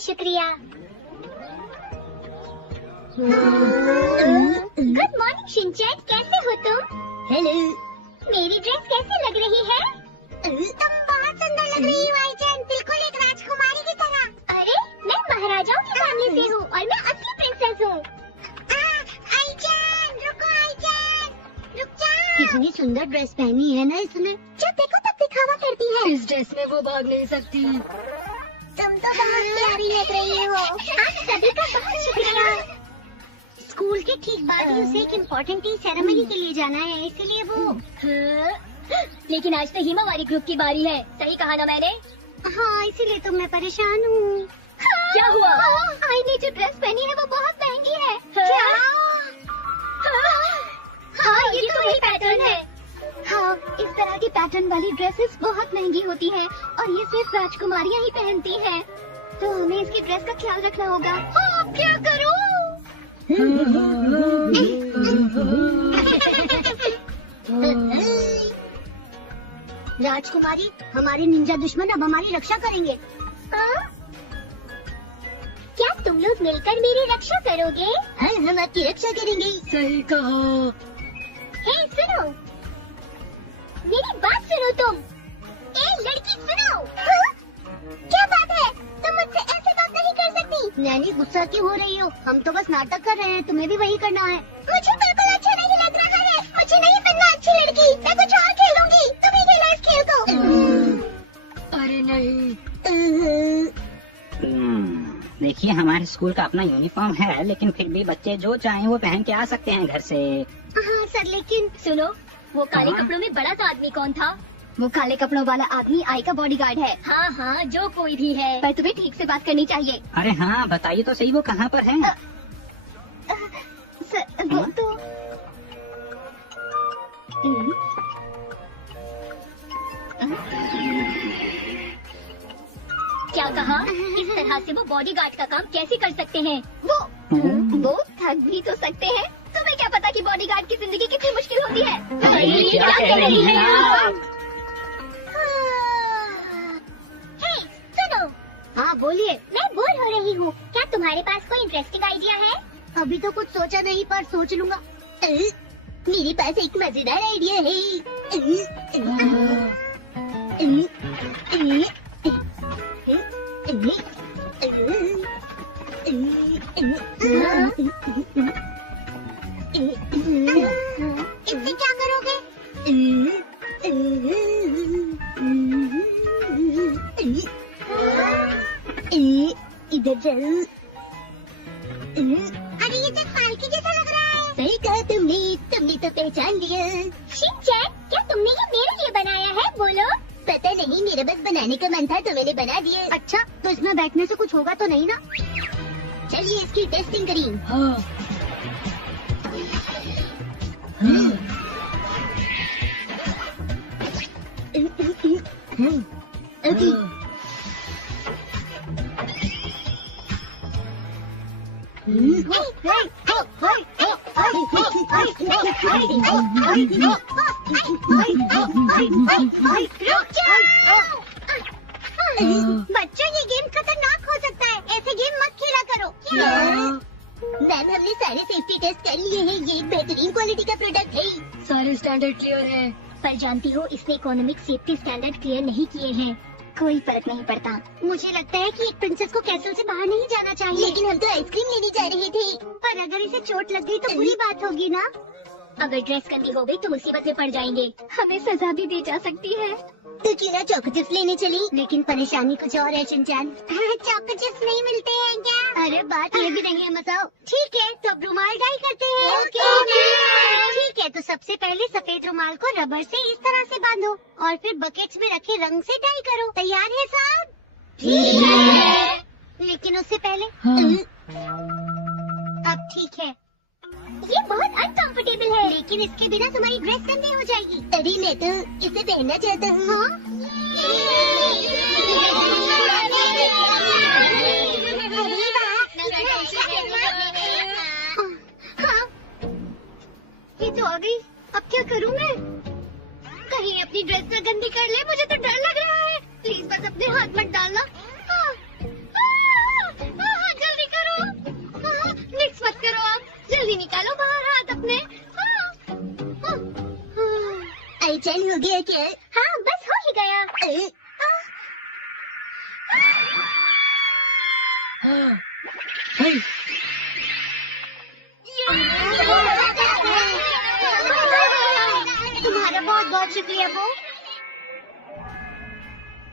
बहुत शुक्रिया। Good morning Shinchan, कैसे हो तुम? हेलो। मेरी ड्रेस कैसी लग रही है? तुम बहुत सुंदर लग रही हो आईचैन, बिल्कुल एक राजकुमारी की तरह। अरे मैं महाराजाओं की फैमिली से हूँ और मैं असली प्रिंसेस हूँ। आईचैन रुको, आईचैन रुक जा। कितनी सुंदर ड्रेस पहनी है ना इसने, जब देखो तब दिखावा करती है। इस ड्रेस में वो भाग नहीं सकती। तुम तो बहुत प्यारी लग रही हो। आप सभी का बहुत शुक्रिया। स्कूल के ठीक बाद ही उसे एक इम्पोर्टेंट टी सेरेमनी के लिए जाना है, इसलिए वो। लेकिन आज तो हिमावारी ग्रुप की बारी है, सही कहा ना मैंने? हाँ, इसीलिए तो मैं परेशान हूँ। क्या हुआ? आई ने जो ड्रेस पहनी है वो बहुत महंगी है। क्या? हाँ, ये तो वही पैटर्न है। हाँ, इस तरह की पैटर्न वाली ड्रेसेस बहुत महंगी होती हैं और ये सिर्फ राजकुमारियाँ ही पहनती हैं। तो हमें इसकी ड्रेस का ख्याल रखना होगा। हाँ, क्या करूँ? राजकुमारी, हमारे निंजा दुश्मन अब हमारी रक्षा करेंगे। हाँ? क्या तुम लोग मिलकर मेरी रक्षा करोगे? हाँ, हम आपकी रक्षा करेंगे। सही कहा। हे सुनो, मेरी बात सुनो तुम। ए लड़की सुनो। हाँ? क्या बात है? तुम मुझसे ऐसे बात नहीं कर सकती। नैनी, गुस्सा क्यों हो रही हो? हम तो बस नाटक कर रहे हैं, तुम्हें भी वही करना है। मुझे बिल्कुल अच्छा नहीं लग रहा है। मुझे नहीं बनना अच्छी लड़की। मैं कुछ और खेलूंगी। तुम ही खेलो इस खेल को। अरे नहीं। देखिए, हमारे स्कूल का अपना यूनिफॉर्म है, लेकिन फिर भी बच्चे जो चाहें वो पहन के आ सकते हैं घर से। हाँ सर, लेकिन सुनो, वो काले हाँ? कपड़ों में बड़ा सा आदमी कौन था? वो काले कपड़ों वाला आदमी आई का बॉडीगार्ड है। हाँ हाँ, जो कोई भी है। पर तुम्हें ठीक से बात करनी चाहिए। अरे हाँ, बताइए तो सही, वो कहाँ पर है? सर, वो तो क्या कहा? इस तरह से वो बॉडीगार्ड का काम कैसे कर सकते हैं? वो थक भी तो सकते हैं। तुम्हें क्या पता कि बॉडीगार्ड की जिंदगी कितनी मुश्किल होती है? ये क्या कह रही हैं आप? हे, सुनो, हाँ बोलिए। मैं बोर हो रही हूँ। क्या तुम्हारे पास कोई इंटरेस्टिंग आइडिया है? अभी तो कुछ सोचा नहीं, पर सोच लूंगा। मेरे पास एक मजेदार आइडिया है। इससे क्या करोगे? इधर चल। अरे ये तो पालकी जैसा लग रहा है। सही कहा तुमने तो पहचान लिया। शिनचैन, क्या तुमने ये मेरे लिए बनाया है? बोलो। पता नहीं, मेरा बस बनाने का मन था तो मैंने बना दिया। अच्छा, तो इसमें बैठने से कुछ होगा तो नहीं ना? चलिए इसकी टेस्टिंग करें। हाँ। ओके। बच्चों, ये गेम खतरनाक हो सकता है। ऐसे गेम मत खेला करो। मैम, हमने सारे सेफ्टी टेस्ट कर लिए हैं। ये बेहतरीन क्वालिटी का प्रोडक्ट है। सारे स्टैंडर्ड क्लियर है। पर जानती हो, इसने इकोनॉमिक सेफ्टी स्टैंडर्ड क्लियर नहीं किए हैं। कोई फर्क नहीं पड़ता। मुझे लगता है कि एक प्रिंसेस को कैसल से बाहर नहीं जाना चाहिए। लेकिन हम तो आइसक्रीम लेने जा रहे थे। पर अगर इसे चोट लग गई तो बुरी बात होगी ना। अगर ड्रेस गंदी हो गई तो मुसीबत में पड़ जाएंगे। हमें सजा भी दी जा सकती है। तो क्यों ना चॉको चिप्स लेने चली? लेकिन परेशानी कुछ और है शिनचैन। चॉको चिप्स नहीं मिलते हैं क्या? अरे बात ये भी नहीं है, मसाओ। ठीक है, तो अब रुमाल डाई करते हैं। ओके। ठीक है, तो सबसे पहले सफेद रुमाल को रबर से इस तरह से बांधो और फिर बकेट्स में रखे रंग से डाई करो। तैयार है साहब? ठीक है। लेकिन उससे पहले अब ठीक है। ये बहुत अनकंफर्टेबल है। लेकिन इसके बिना तुम्हारी ड्रेस गंदी हो जाएगी। अरे मैं तो इसे पहनना चाहता हूँ। हाँ, ये तो आ गई। अब क्या करूँ मैं? कहीं अपनी ड्रेस न गंदी कर ले। मुझे तो डर लग रहा है। प्लीज बस अपने हाथ मत डालना। तुम्हारा बहुत बहुत शुक्रिया बो।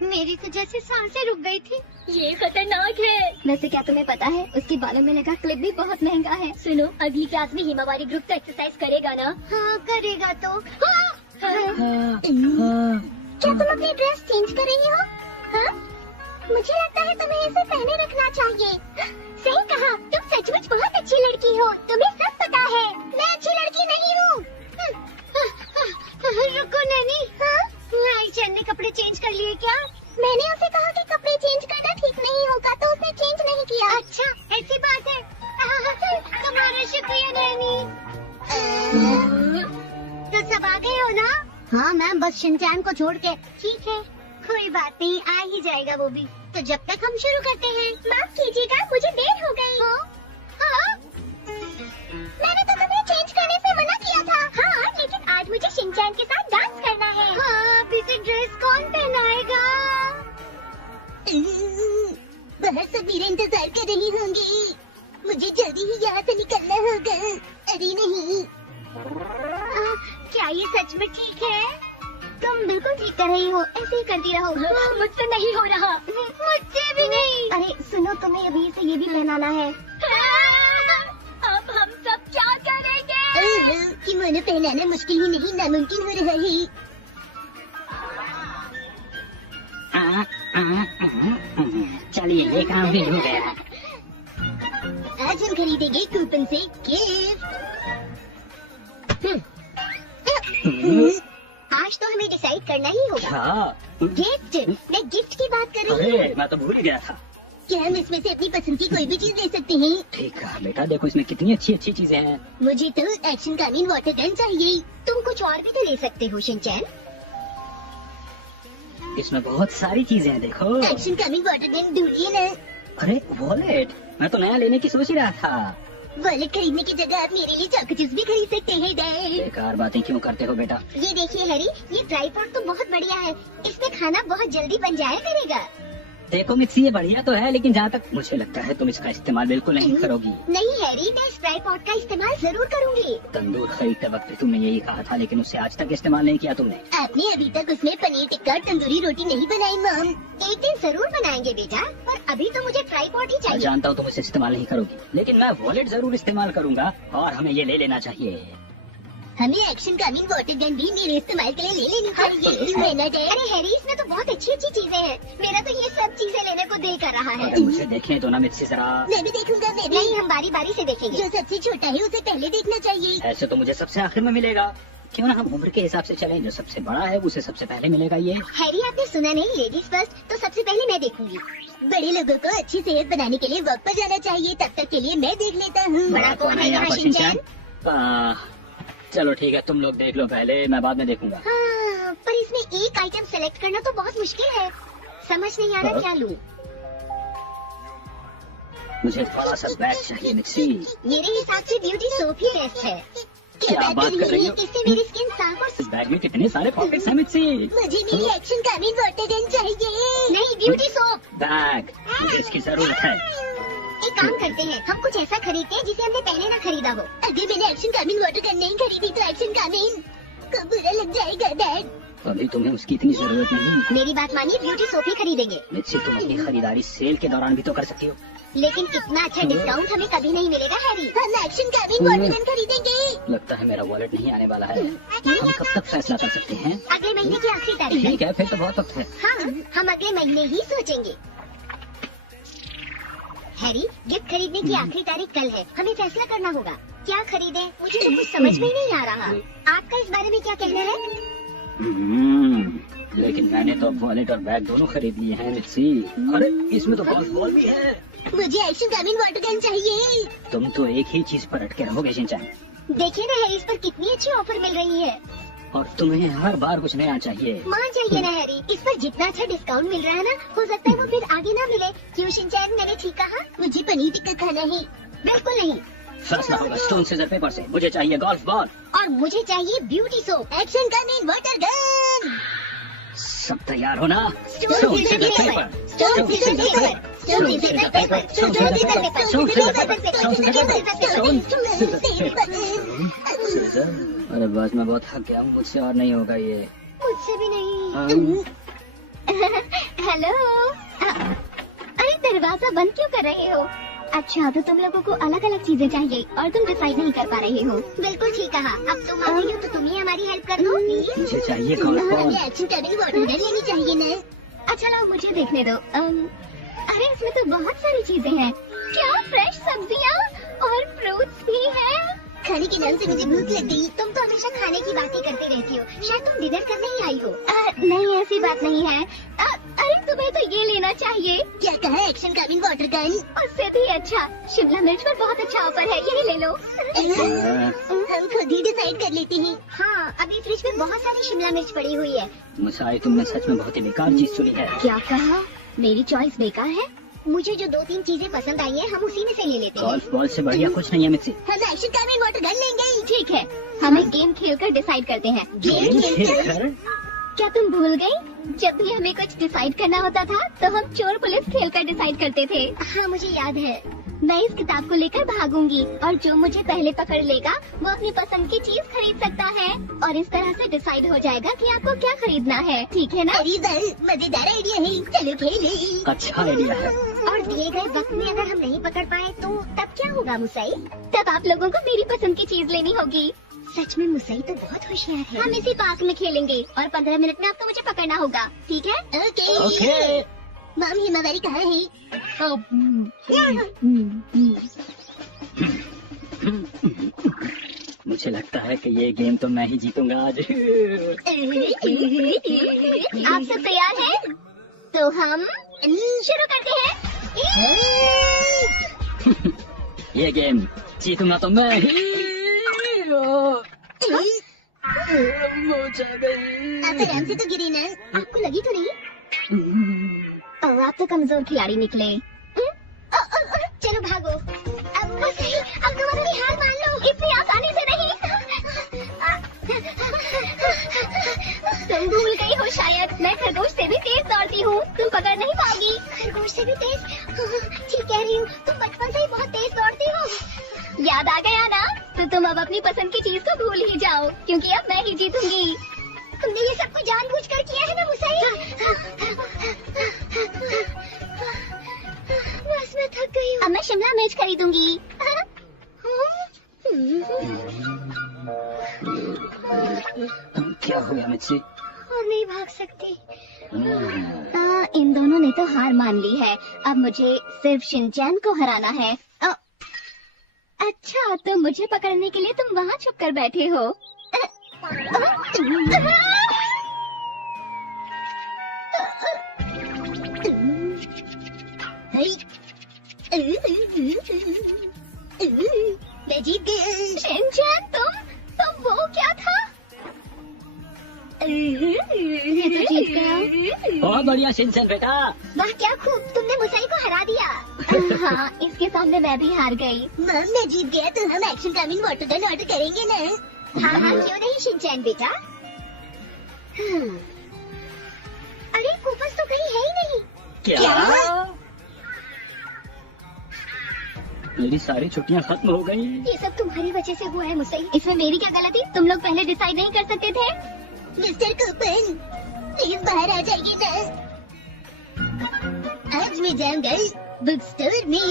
मेरी तो जैसे सांसें रुक गई थी। ये खतरनाक है। वैसे क्या तुम्हें पता है उसके बालों में लगा क्लिप भी बहुत महंगा है। सुनो, अगली क्लास में हिमावारी ग्रुप तो एक्सरसाइज करेगा ना? हाँ करेगा तो। क्या तुम अपनी ड्रेस चेंज कर रही हो? हाँ? मुझे लगता है तुम्हें इसे पहने रखना चाहिए। सही कहा, तुम सचमुच बहुत अच्छी लड़की हो। तुम्हें सब पता है। मैं अच्छी लड़की नहीं हूँ। रुको नैनी। हाँ? आयशा ने कपड़े चेंज कर लिए क्या? मैंने उसे कहा कि कपड़े चेंज करना ठीक नहीं होगा, तो उसने चेंज नहीं किया। अच्छा ऐसी बात है। तुम्हारा शुक्रिया नैनी। तो सब आ गए हो ना? हाँ मैम, बस शिनचैन को छोड़ के। ठीक है, कोई बात नहीं, आ ही जाएगा वो भी। तो जब तक हम शुरू करते हैं। माफ कीजिएगा, मुझे देर हो गई। हाँ? मैंने तो तुम्हें चेंज करने से मना किया था। हाँ, लेकिन आज मुझे शिनचैन के साथ डांस करना है। हाँ, अभी से ड्रेस कौन पहनाएगा? बहुत सब मेरा इंतजार कर रही होंगी। मुझे जल्दी ही यहाँ से निकलना होगा। अरे नहीं, क्या ये सच में ठीक है? तुम बिल्कुल ठीक कर रही हो, ऐसे ही करती रहो। मुझसे नहीं हो रहा। मुझसे भी नहीं। अरे सुनो, तुम्हें अभी से ये भी पहनाना है। अब हम सब क्या करेंगे? किमोनो पहनाना मुश्किल ही नहीं, नामुमकिन हो रहा है। चलिए, ये काम भी हो गया। आज हम खरीदेंगे कूपन से गिफ्ट। आज तो हमें डिसाइड करना ही होगा। क्या? गिफ्ट? मैं गिफ्ट की बात कर रही हूँ। अरे मैं तो भूल ही गया था। क्या हम इसमें से अपनी पसंद की कोई भी चीज ले सकते हैं? ठीक है बेटा, देखो इसमें कितनी अच्छी अच्छी चीजें हैं। मुझे तो एक्शन कामीन वाटर गन चाहिए। तुम कुछ और भी तो ले सकते हो शिनचैन। इसमें बहुत सारी चीजें हैं, देखो। एक्शन कामीन वाटर गन ढूंढिए ना। अरे वॉलेट, मैं तो नया लेने की सोच ही रहा था। वॉलेट खरीदने की जगह आप मेरे लिए चॉकलेट्स भी खरीद सकते हैं डैड। बेकार बातें क्यों करते हो बेटा? ये देखिए हैरी, ये ट्राइपॉड तो बहुत बढ़िया है। इसमें खाना बहुत जल्दी बन जाया करेगा। देखो मिक्सी, ये बढ़िया तो है, लेकिन जहाँ तक मुझे लगता है तुम इसका इस्तेमाल बिल्कुल नहीं करोगी। नहीं हैरी, मैं इस ट्राइपॉड का इस्तेमाल जरूर करूंगी। तंदूर खरीदते वक्त तुमने यही कहा था, लेकिन उससे आज तक इस्तेमाल नहीं किया तुमने। आपने अभी तक उसमें पनीर टिक्का तंदूरी रोटी नहीं बनाई मॉम। एक दिन जरूर बनाएंगे बेटा, पर अभी तो मुझे ट्राइपॉड ही मैं चाहिए। जानता हूँ तुम इसे इस्तेमाल नहीं करोगी, लेकिन मैं वॉलेट जरूर इस्तेमाल करूंगा और हमें ये ले लेना चाहिए। हमें एक्शन कामीन वाटर गन भी मेरे इस्तेमाल के लिए ले लेनी चाहिए। है ना डैड? अरे हैरी, इसमें तो बहुत अच्छी अच्छी चीजें हैं। मेरा तो ये सब चीजें लेने को दिल कर रहा है। अरे मुझे देखने दो ना मिक्सी जरा। मैं भी देखूंगा। मैं भी। नहीं, हम बारी बारी से देखेंगे। जो सबसे छोटा है उसे पहले देखना चाहिए। ऐसे तो मुझे सबसे आखिर में मिलेगा। क्यों ना हम उम्र के हिसाब से चलें, जो सबसे बड़ा है उसे सबसे पहले मिलेगा। ये हैरी, आपने सुना नहीं, लेडीज फर्स्ट, तो सबसे पहले मैं देखूंगी। बड़े लोगों को अच्छी सेहत बनाने के लिए वॉक पर जाना चाहिए। तब तक के लिए मैं देख लेता हूँ। बड़ा कौन है यहाँ पर शिनचैन? शिनचैन? चलो ठीक है, तुम लोग देख लो पहले, मैं बाद में देखूंगा। हाँ, पर इसमें एक आइटम सेलेक्ट करना तो बहुत मुश्किल है। समझ नहीं आ रहा क्या लूँ। मुझे थोड़ा सा बैग चाहिए मिक्सी। मेरे हिसाब से ब्यूटी सोप ही बेस्ट है। क्या बात कर रही हो? इससे मेरी स्किन साफ और इस बैग में कितने सारे पॉकेट्स हैं मिक्सी। मुझे मेरी एक्शन कामीन वाटर गन चाहिए। नहीं, ब्यूटी सोप। बैग, मुझे इसकी जरूरत है। एक काम करते हैं, हम कुछ ऐसा खरीदते हैं जिसे हमने पहले ना खरीदा हो। अगर मैंने एक्शन कामीन वाटर गन नहीं खरीदी तो एक्शन कामीन को बुरा लग जाएगा डैड। अभी तुम्हें उसकी इतनी जरूरत नहीं। मेरी बात मानिए, ब्यूटी सोप ही खरीदेंगे। मिक्सी, तुम अपनी खरीदारी सेल के दौरान भी तो कर सकती हो। लेकिन इतना अच्छा डिस्काउंट हमें कभी नहीं मिलेगा हैरी। हम एक्शन कामीन वाटर गन खरीदेंगे। लगता है मेरा वॉलेट नहीं आने वाला है। हम कब तक फैसला कर सकते हैं? अगले महीने की आखिरी तारीख है। ठीक है, फिर तो बहुत वक्त है। हाँ, हम अगले महीने ही सोचेंगे। हैरी, गिफ्ट खरीदने की आखिरी तारीख कल है। हमें फैसला करना होगा क्या खरीदें। मुझे तो कुछ समझ में ही नहीं आ रहा। आपका इस बारे में क्या कहना है? लेकिन मैंने तो वॉलेट और बैग दोनों खरीद लिए हैं मिक्सी। अरे इसमें तो गोल्फ बॉल भी है। मुझे एक्शन कामीन वाटर गन चाहिए। तुम तो एक ही चीज पर अटके रहोगे शिनचैन। देखिए ना हैरी, इस पर कितनी अच्छी ऑफर मिल रही है। और तुम्हें हर बार कुछ नया चाहिए। मान जाइए ना हैरी, इस पर जितना अच्छा डिस्काउंट मिल रहा है ना, हो सकता है वो फिर आगे ना मिले। क्यों शिनचैन, मैंने ठीक कहा? मुझे पनीर टिक्का खाना है। बिल्कुल नहीं। फैसला होगा स्टोन सीजर पेपर से। मुझे चाहिए गोल्फ बॉल और मुझे चाहिए beauty soap. Action Kamen water gun. सब तैयार हो ना? Stone, scissors, paper. Stone, scissors, paper. Stone, scissors, paper. Stone, scissors, paper. Stone, scissors, paper. अरे बस मैं बहुत थक गया हूँ, मुझसे और नहीं होगा ये। मुझसे भी नहीं। हेलो। अरे दरवाजा बंद क्यों कर रहे हो? अच्छा तो तुम लोगों को अलग अलग चीजें चाहिए और तुम डिसाइड नहीं कर पा रहे हो। बिल्कुल ठीक कहा। अब तुम आ गई हो तो तुम ही हमारी हेल्प कर दो। मुझे चाहिए कौन? हमें एक्शन करने वाटर गन लेनी चाहिए ना। अच्छा लाओ मुझे देखने दो। अरे इसमें तो बहुत सारी चीजें हैं। क्या फ्रेश सब्जियाँ और फ्रूट्स भी हैं। खाने के नाम से मुझे भूख लग गई। तुम तो हमेशा खाने की बातें करती रहती हो। शायद तुम डिनर करने ही आई हो। नहीं ऐसी बात नहीं है। अरे तुम्हें तो ये लेना चाहिए। क्या कहा? Action coming water gun. उससे भी अच्छा शिमला मिर्च पर बहुत अच्छा ऑफर है, यही ले लो। हम खुद ही डिसाइड कर लेते हैं। हाँ अभी फ्रिज में बहुत सारी शिमला मिर्च पड़ी हुई है। मुसाई तुमने सच में बहुत ही बेकार चीज चुनी है। क्या कहा? मेरी चॉइस बेकार है? मुझे जो 2-3 चीजें पसंद आई हैं हम उसी में से ले लेते हैं। गोल्फ बॉल से बढ़िया कुछ नहीं है मिक्सी। हम एक्शन कमिंग वाटर गन लेंगे। ठीक है हम एक गेम खेलकर डिसाइड करते हैं। गेम खेलकर? क्या तुम भूल गई? जब भी हमें कुछ डिसाइड करना होता था तो हम चोर पुलिस खेलकर डिसाइड करते थे। हाँ मुझे याद है। मैं इस किताब को लेकर भागूंगी और जो मुझे पहले पकड़ लेगा वो अपनी पसंद की चीज खरीद सकता है और इस तरह से डिसाइड हो जाएगा कि आपको क्या खरीदना है। ठीक है ना? अरे वाह मजेदार आइडिया है। चलो खेलें। अच्छा आइडिया है। और दिए गए वक्त में अगर हम नहीं पकड़ पाए तो तब क्या होगा मुसाई? तब आप लोगों को मेरी पसंद की चीज लेनी होगी। सच में मुसाई तो बहुत होशियार है। हम इसी पार्क में खेलेंगे और 15 मिनट में आपको मुझे पकड़ना होगा। ठीक है? ओके। माम हिमावारी कहाँ है? मुझे लगता है कि ये गेम तो मैं ही जीतूंगा आज। आप सब तैयार हैं? तो हम शुरू करते हैं। ये गेम जीतूंगा तो मैं ही। आप आराम से तो गिरी ना। आपको लगी तो नहीं? आप तो कमजोर खिलाड़ी निकले। चलो भागो। अब मुसाई अब तुम अपनी हार मान लो। इतनी आसानी से नहीं। तुम भूल गई हो शायद मैं खरगोश से भी तेज दौड़ती हूँ। तुम पकड़ नहीं पाओगी। खरगोश से भी तेज? ठीक कह रही हूँ। तुम बचपन से ही बहुत तेज दौड़ती हो। याद आ गया ना? तो तुम अब अपनी पसंद की चीज को भूल ही जाओ क्योंकि अब मैं ही जीतूंगी। तुमने ये सब कुछ जानबूझकर किया है ना मुसाई? बस मैं थक गई हूँ। अब मैं शिमला मिर्च खरीदूंगी। क्या हो गया मिक्सी? और नहीं भाग सकती। इन दोनों ने तो हार मान ली है। अब मुझे सिर्फ शिनचैन को हराना है। अच्छा तो मुझे पकड़ने के लिए तुम वहाँ छुप कर बैठे हो। मैं जीत गई। शिनचैन तुम वो क्या था? ये तो जीत गया। बहुत बढ़िया शिनचैन बेटा। वाह क्या खूब। तुमने मुसाई को हरा दिया। हाँ इसके सामने मैं भी हार गई। मम मैं जीत गया तो हम action coming water gun order करेंगे ना? हाँ हाँ क्यों नहीं शिनचैन बेटा। अरे कूपस तो कहीं है ही नहीं। क्या? मेरी सारी छुट्टियां खत्म हो गई। ये सब तुम्हारी वजह से हुआ है मुसाई। इसमें मेरी क्या गलती? तुम लोग पहले डिसाइड नहीं कर सकते थे? मिस्टर कूपन प्लीज बाहर आ जाइए ना। आज मैं जाऊंगा बुक स्टोर में।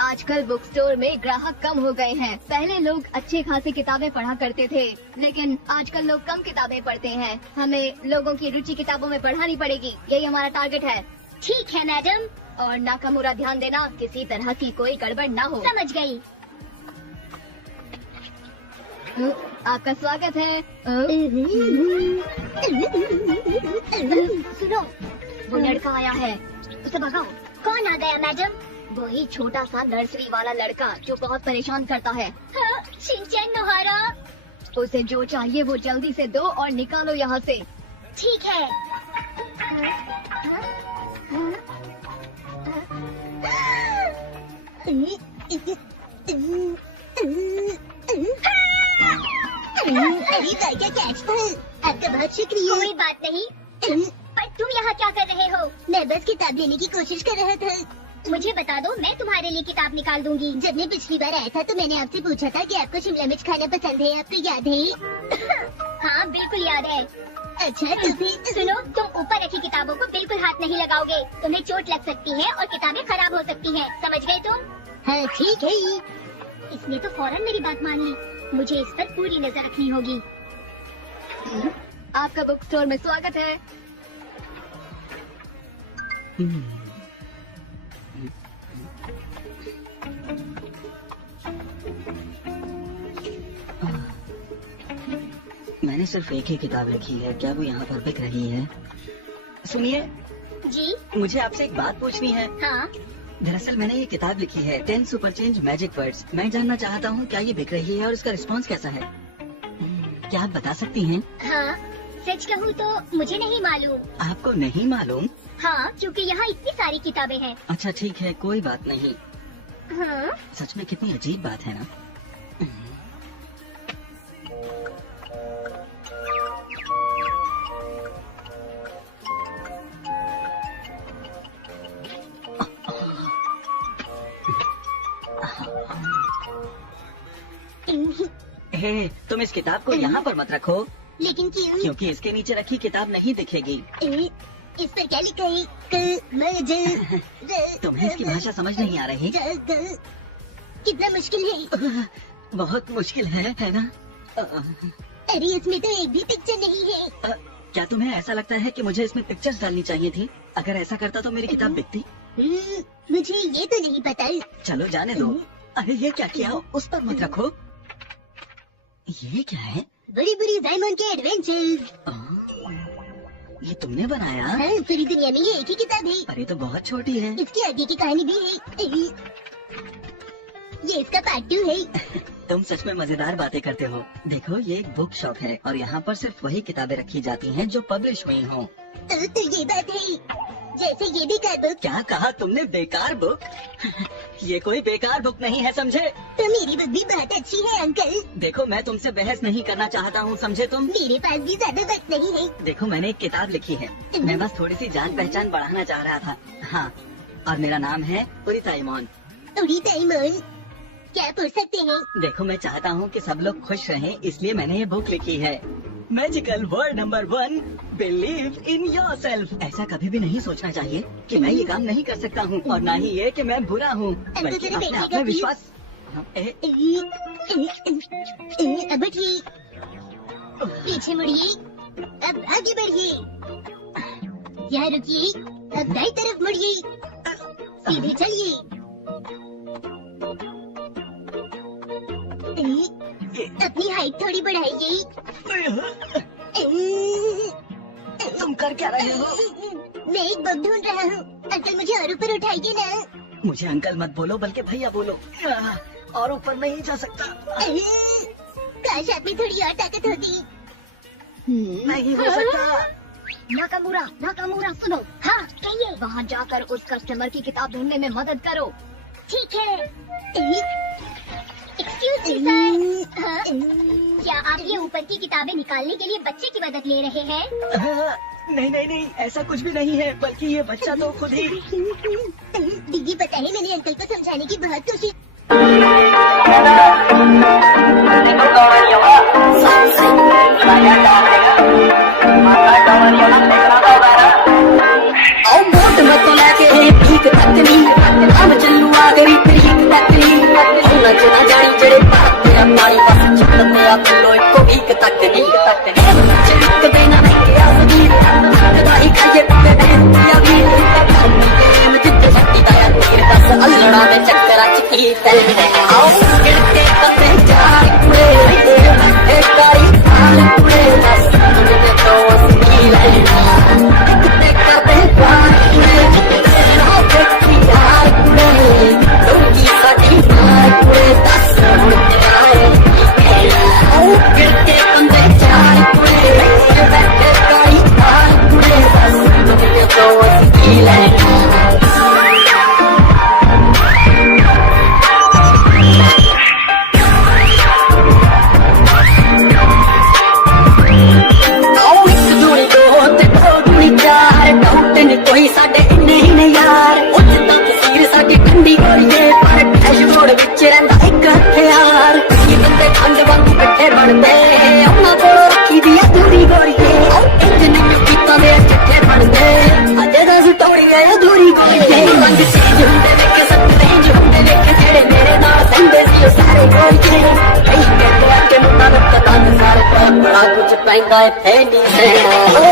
आजकल बुक स्टोर में ग्राहक कम हो गए हैं। पहले लोग अच्छी खासी किताबें पढ़ा करते थे लेकिन आजकल लोग कम किताबें पढ़ते हैं। हमें लोगों की रुचि किताबों में बढ़ानी पड़ेगी। यही हमारा टारगेट है। ठीक है मैडम। और नाकामुरा ध्यान देना किसी तरह की कोई गड़बड़ ना हो। समझ गई। आपका स्वागत है। सुनो वो लड़का आया है, उसे भगाओ। कौन आ गया मैडम? वही छोटा सा नर्सरी वाला लड़का जो बहुत परेशान करता है। शिनचैन नोहारा। उसे जो चाहिए वो जल्दी से दो और निकालो यहाँ से। ठीक है। अरे क्या कैच था। आपका बहुत शुक्रिया। कोई बात नहीं। पर तुम यहाँ क्या कर रहे हो? मैं बस किताब लेने की कोशिश कर रहा था। मुझे बता दो, मैं तुम्हारे लिए किताब निकाल दूंगी। जब मैं पिछली बार आया था तो मैंने आपसे पूछा था कि आपको शिमला मिर्च खाना पसंद है, आपको याद है? हाँ बिल्कुल याद है। अच्छा तो फिर सुनो, तुम ऊपर रखी किताबों को बिल्कुल हाथ नहीं लगाओगे, तुम्हें चोट लग सकती है और किताबें खराब हो सकती हैं। समझ गए तुम? हाँ ठीक है। इसने तो फौरन मेरी बात मान ली। मुझे इस पर पूरी नजर रखनी होगी। आपका बुक स्टोर में स्वागत है। मैंने सिर्फ एक ही किताब रखी है, क्या वो यहाँ पर बिक रही है? सुनिए, जी मुझे आपसे एक बात पूछनी है। हाँ। दरअसल मैंने ये किताब लिखी है 10 सुपर चेंज मैजिक वर्ड्स। मैं जानना चाहता हूँ क्या ये बिक रही है और इसका रिस्पांस कैसा है? क्या आप बता सकती हैं? हाँ, सच कहूँ तो मुझे नहीं मालूम। आपको नहीं मालूम? हाँ, क्योंकि यहाँ इतनी सारी किताबें हैं। अच्छा ठीक है, कोई बात नहीं। हाँ। सच में कितनी अजीब बात है ना। हे, तुम इस किताब को यहाँ पर मत रखो। लेकिन क्यों? क्योंकि इसके नीचे रखी किताब नहीं दिखेगी। इस पर क्या लिखा है? तुम्हें इसकी भाषा समझ नहीं आ रही? कितना मुश्किल है। बहुत मुश्किल है ना? अरे इसमें तो एक भी पिक्चर नहीं है। क्या तुम्हें ऐसा लगता है कि मुझे इसमें पिक्चर्स डालनी चाहिए थी? अगर ऐसा करता तो मेरी किताब बिकती। मुझे ये तो नहीं पता। चलो जाने दो। अरे ये क्या किया? उस पर मत रखो। ये क्या है? बड़ी बुरी डायमंड के एडवेंचर्स। ये तुमने बनाया? हाँ, पूरी दुनिया में ये एक ही किताब है। अरे तो बहुत छोटी है। इसकी आगे की कहानी भी है। ये इसका पार्ट 2 है। तुम सच में मजेदार बातें करते हो। देखो ये एक बुक शॉप है और यहाँ पर सिर्फ वही किताबें रखी जाती हैं जो पब्लिश हुई हों। तो ये बात है। जैसे ये बेकार बुक। क्या कहा तुमने? बेकार बुक? ये कोई बेकार बुक नहीं है, समझे? तो मेरी बुक भी बहुत अच्छी है अंकल। देखो मैं तुमसे बहस नहीं करना चाहता हूँ, समझे तुम? मेरे पास भी ज्यादा वक्त नहीं है। देखो मैंने एक किताब लिखी है, मैं बस थोड़ी सी जान पहचान बढ़ाना चाह रहा था। हाँ, और मेरा नाम है उरिताइमोन। उरिताइमोन, क्या पूछ सकते हैं? देखो मैं चाहता हूँ कि सब लोग खुश रहें, इसलिए मैंने ये बुक लिखी है। Magical word number 1, believe in yourself. ऐसा कभी भी नहीं सोचना चाहिए कि मैं ये काम नहीं कर सकता हूँ और ना ही ये कि मैं बुरा हूँ, बल्कि अपने आप में विश्वास। अब उठिए, पीछे मुड़िए, अब आगे बढ़िए, यहाँ रुकिए, अब दाईं तरफ मुड़िए, सीधे चलिए। अपनी हाइट थोड़ी बढ़ाइए। तुम कर क्या रहे हो? मैं एक बुक ढूंढ रहा हूँ। अंकल मुझे और ऊपर उठाइए ना। मुझे अंकल मत बोलो, बल्कि भैया बोलो। और ऊपर नहीं जा सकता। काश आप में थोड़ी और ताकत होती। नहीं हो सकता। नाकामुरा सुनो। हाँ कहिए। वहाँ जाकर उस कस्टमर की किताब ढूंढने में मदद करो। ठीक है। एक्सक्यूज मी सर, क्या आप ये ऊपर की किताबें निकालने के लिए बच्चे की मदद ले रहे हैं? नहीं, ऐसा कुछ भी नहीं है, बल्कि ये बच्चा तो खुद ही। दीदी पता है, मैंने अंकल को समझाने की बहुत कोशिश। पैंदा फैली से ओ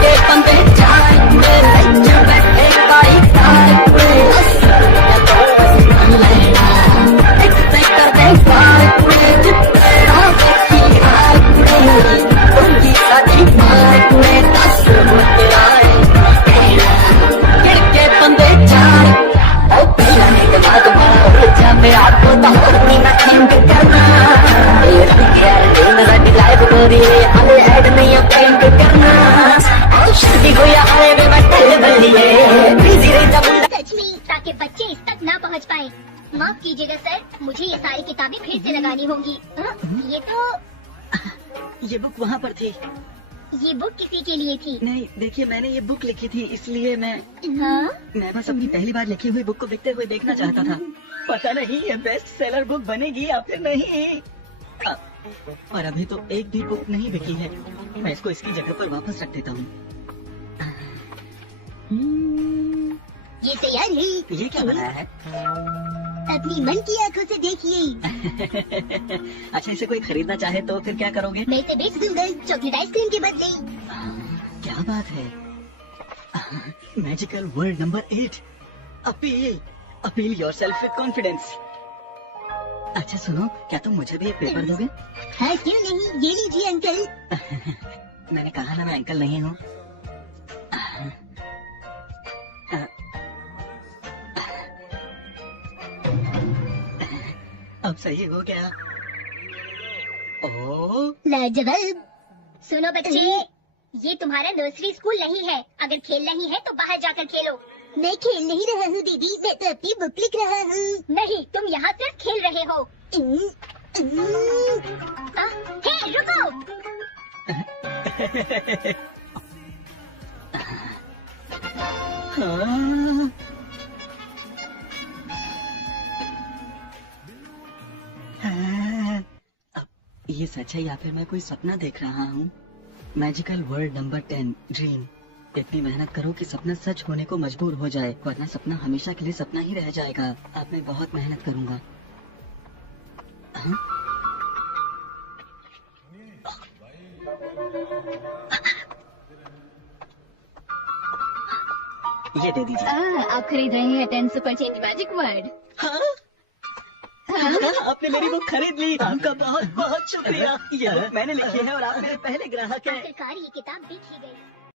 के बंदे जाए मेरे बैठे काई कर दे उनकी साथी में दस के बंदे जाए और पीने के बाद मैं आपको तो ना थिंक करना लाइव गोरी हमें ऐड नहीं थिंक करना शादी को या आए में बैठे बल्लिए बिजी रहता सच में, ताकि बच्चे इस तक ना पहुंच पाए। माफ कीजिएगा सर, मुझे ये सारी किताबें फिर से लगानी होंगी। ये तो ये बुक वहाँ पर थी। ये बुक किसी के लिए थी? नहीं, देखिए मैंने ये बुक लिखी थी इसलिए मैं बस अपनी पहली बार लिखी हुई बुक को बिकते हुए देखना चाहता था। पता नहीं ये बेस्ट सेलर बुक बनेगी या फिर नहीं। और अभी तो एक भी बुक नहीं बिकी है। मैं इसको इसकी जगह पर वापस रख देता हूँ। ये तैयार है। ये क्या बनाया है? अपनी मन की आंखों से देखिए। अच्छा, इसे कोई खरीदना चाहे तो फिर क्या करोगे? मैं इसे बेच दूंगा चॉकलेट आइसक्रीम के बदले। क्या बात है। Magical word number 8, appeal. Appeal yourself with confidence. अच्छा सुनो, क्या तुम मुझे भी एक पेपर दोगे? हाँ क्यों नहीं, ये लीजिए अंकल। मैंने कहा ना मैं अंकल नहीं हूँ। अब सही हो गया। ओह लाजवाब। सुनो बच्चे, ये तुम्हारा नर्सरी स्कूल नहीं है। अगर खेल नहीं है तो बाहर जाकर खेलो। मैं खेल नहीं रहा हूँ दीदी, मैं तो अपनी बुक लिख रहा हूँ। नहीं, तुम यहाँ सिर्फ खेल रहे हो। हे, रुको। हाँ। अब ये सच है या फिर मैं कोई सपना देख रहा हूँ? Magical word number 10, dream. इतनी मेहनत करो कि सपना सच होने को मजबूर हो जाए, वरना सपना हमेशा के लिए सपना ही रह जाएगा। अब मैं बहुत मेहनत करूँगा। ये दे दीजिए। आप खरीद रहे हैं 10 सुपर चेंज मैजिक वर्ड। हाँ? आपने मेरी बुक खरीद ली। आपका बहुत बहुत शुक्रिया। ये बुक मैंने लिखी है और आप मेरे पहले ग्राहक हैं। आखिरकार ये किताब बिक ही गई।